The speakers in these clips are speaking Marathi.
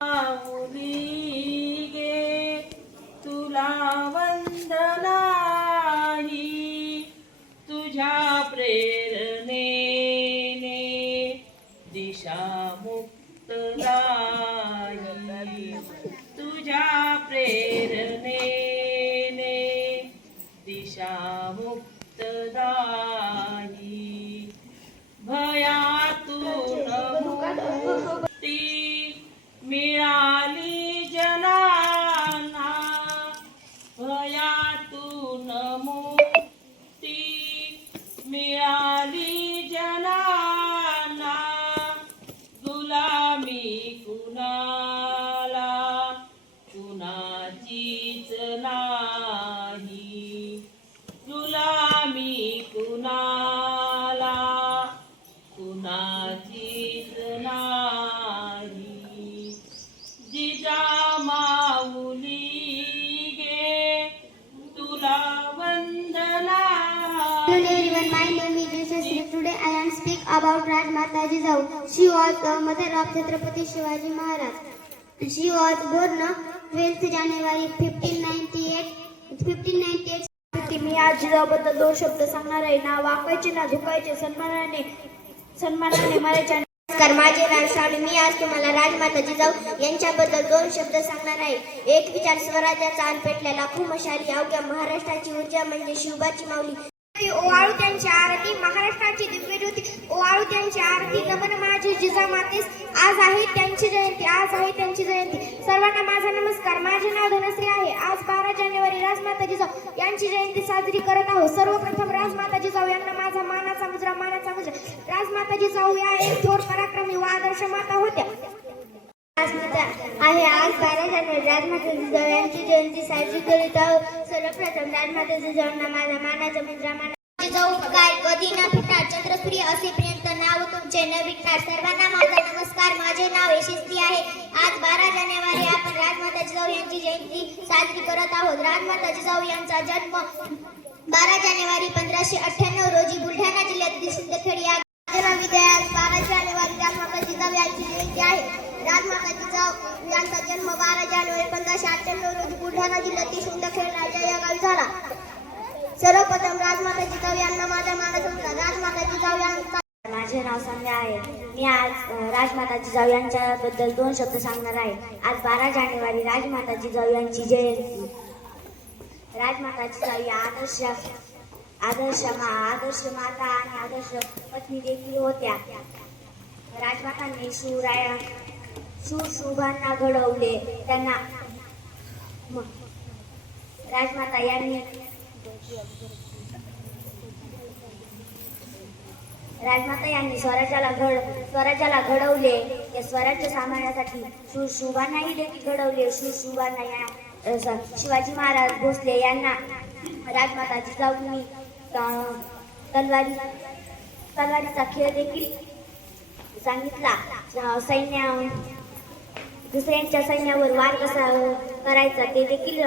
माऊली गे तुला वंदनाही तुझ्या प्रेरणेने दिशा मुक्त झाली तुझ्या प्रेरणेने दिशा मुक्त झाली भयातून मिळाली जनाना गुलामी कुणाला? कुणाचीच नाही. गुलामी कुणाला? कुणाचीच नाही. जिजा माऊली गे तुला वंदना. About Rajmata Jijau. She was the mother of Chhatrapati Shivaji Maharaj. She was born 12th January 1598. 1598. ती मी आज जिजाऊबद्दल दोन शब्द सांगणार आहे ना वाकवायचे ना झुकायचे सन्मानाने सन्मानाने मारायचे नमस्कार माझे नाव श्रावणी मी आज तुम्हाला राजमाता जिजाऊ यांच्याबद्दल दोन शब्द सांगणार आहे एक विचार स्वराज्याचा अन पेटल्या लाखो मशाली अवघ्या महाराष्ट्राची ऊर्जा म्हणजे शिवबाची माऊली ओवाळू त्यांची आरती महाराष्ट्राची दिव्य ओवाळू त्यांची आरती नमन माझी जिजा मातेस. आज आहे त्यांची जयंती आज आहे त्यांची जयंती. सर्वांना माझा नमस्कार. माझे नाव धनश्री आहे. आज बारा जानेवारी राजमाता जिजाऊ यांची जयंती साजरी करत आहोत. सर्वप्रथम राजमाता जिजाऊ हो यांना माझा मानाचा मुजरा मानाचा मुजरा. राजमाता जिजाऊ हो या एक थोर पराक्रमी व आदर्श माता होत्या. आहे. आज बारा जानेवारी राजमाताजी जिजाऊ जयंती साजरी करीत आहोत. सर्वप्रथम राजमाताजी जिजाऊंना माझा मानाचा मुजरा म्हणजे माना जिजाऊ काय कधी न फिटणार चंद्रप्रिय असेपर्यंत नाव तुमचे न विकणार सर्वांना माझा नमस्कार. माझे नाव यशस्वी आहे. आज बारा जानेवारी आपण राजमाता जिजाऊ यांची जयंती साजरी करत आहोत. राजमाता जिजाऊ यांचा जन्म बारा जानेवारी पंधराशे अठ्ठ्याण्णव रोजी बुलढाणा जिल्ह्यातील सिंदखेड या विद्यालयात बारा जानेवारी राजमाता जिजाऊ यांची जयंती आहे राजमाता जिजाऊ यांचा जन्म बारा जानेवारी पंधराशे अठ्ठ्याण्णव रोजी बुलढाणा जिल्ह्यातील राजा या गावी झाला. सर्वप्रथम राजमाता यांना मानस यांचा माझे नाव संध्या आहे. मी आज राजमाता जिजाऊ यांच्याबद्दल दोन शब्द सांगणार आहे. आज बारा जानेवारी राजमाता जिजाऊ यांची जयंती. राजमाता जिजाऊ या आदर्श आदर्श मा आदर्श माता आणि आदर्श पत्नी देखील होत्या. राजमातांनी शिवराया शिवशुभांना घडवले. त्यांना राजमाता यांनी राजमाता यांनी स्वराज्याला घड स्वराज्याला घडवले. या स्वराज्य सांभाळण्यासाठी सुशुभांनाही देखील घडवले. सुशुभांना या शिवाजी महाराज भोसले यांना राजमाता जिजाऊंनी तलवारी तलवारीचा खेळ देखील सांगितला. सैन्य दुसऱ्यांच्या सैन्यावर वार कसा करायचा ते देखील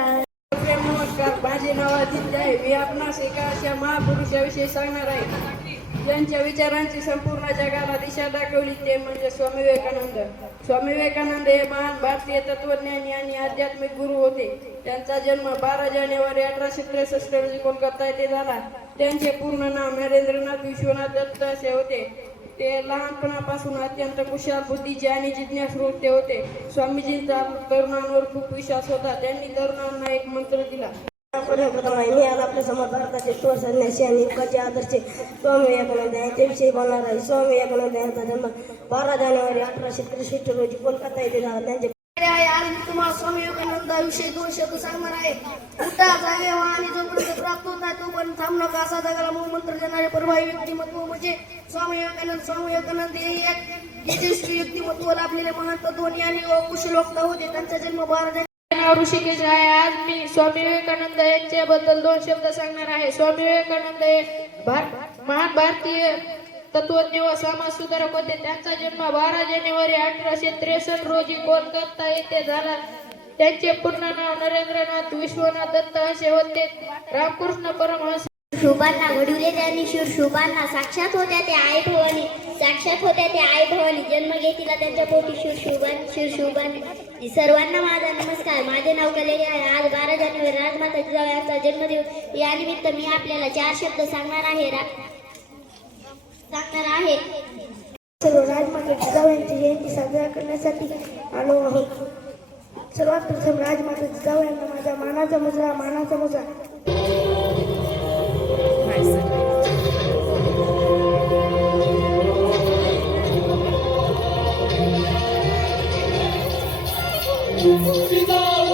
नमस्कार माझे नाव आदित्य आहे. मी आपणास एका अशा महापुरुषाविषयी सांगणार आहे. ज्यांच्या विचारांची संपूर्ण जगाला दिशा दाखवली ते म्हणजे स्वामी विवेकानंद. स्वामी विवेकानंद हे महान भारतीय तत्वज्ञानी आणि आध्यात्मिक गुरु होते. त्यांचा जन्म बारा जानेवारी अठराशे त्रेसष्ट रोजी कोलकाता येथे झाला. त्यांचे पूर्ण नाव नरेंद्रनाथ विश्वनाथ दत्त असे होते. ते लहानपणापासून अत्यंत कुशल बुद्धीचे आणि जिज्ञासू होते होते. स्वामीजींचा तरुणांवर खूप विश्वास होता. त्यांनी तरुणांना एक मंत्र दिला. सर्वप्रथम आहे मी आज आपल्यासमोर भारताचे थोर संन्यासी आणि युगाचे आदर्श स्वामी विवेकानंद यांच्याविषयी बोलणार आहे. स्वामी विवेकानंद यांचा जन्म बारा जानेवारी अठराशे त्रेसष्ट रोजी कोलकाता येथे झाला. त्यांचे आहे मी तुम्हाला स्वामी विवेकानंदाविषयी दोन शब्द सांगणार आहे. उठा आणि जोपर्यंत प्राप्त होत आहे तोपर्यंत नका असा जगाला देणारे प्रभावी व्यक्तिमत्व म्हणजे स्वामी विवेकानंद स्वामी विवेकानंद हे एक यशस्वी व्यक्तिमत्व लाभलेले महान तत्वज्ञानी आणि कुशल वक्ता होते. त्यांचा जन्म बारा ऋषिकेश आहे. आज मी स्वामी विवेकानंद यांच्याबद्दल दोन शब्द सांगणार आहे. स्वामी विवेकानंद हे महान भारतीय तत्वज्ञ व समाज सुधारक होते. त्यांचा जन्म बारा जानेवारी अठराशे त्रेसष्ट रोजी कोलकाता येथे झाला. त्यांचे पूर्ण नाव नरेंद्रनाथ विश्वनाथ दत्त असे होते. रामकृष्ण परमहंस. शोभांना घडविले त्यांनी शिव शोभांना साक्षात होत्या ते आई भवानी. साक्षात होत्या ते आई भवानी. जन्म घेतला त्यांच्या पोटी शिवशुभान शिवशुभान सर्वांना माझा नमस्कार. माझे नाव कलेरी आहे. आज बारा जानेवारी. राजमाता जिजाऊ यांचा जन्मदिवस. यानिमित्त मी आपल्याला चार शब्द सांगणार आहे. रा- सांगणार आहे. सर्व राजमाता जिजाऊ यांची जयंती साजरा करण्यासाठी आलो आहोत. सर्वात प्रथम राजमाता जिजाऊ यांना माझ्या मानाचा मुजरा मानाचा मुजरा. जिजाऊ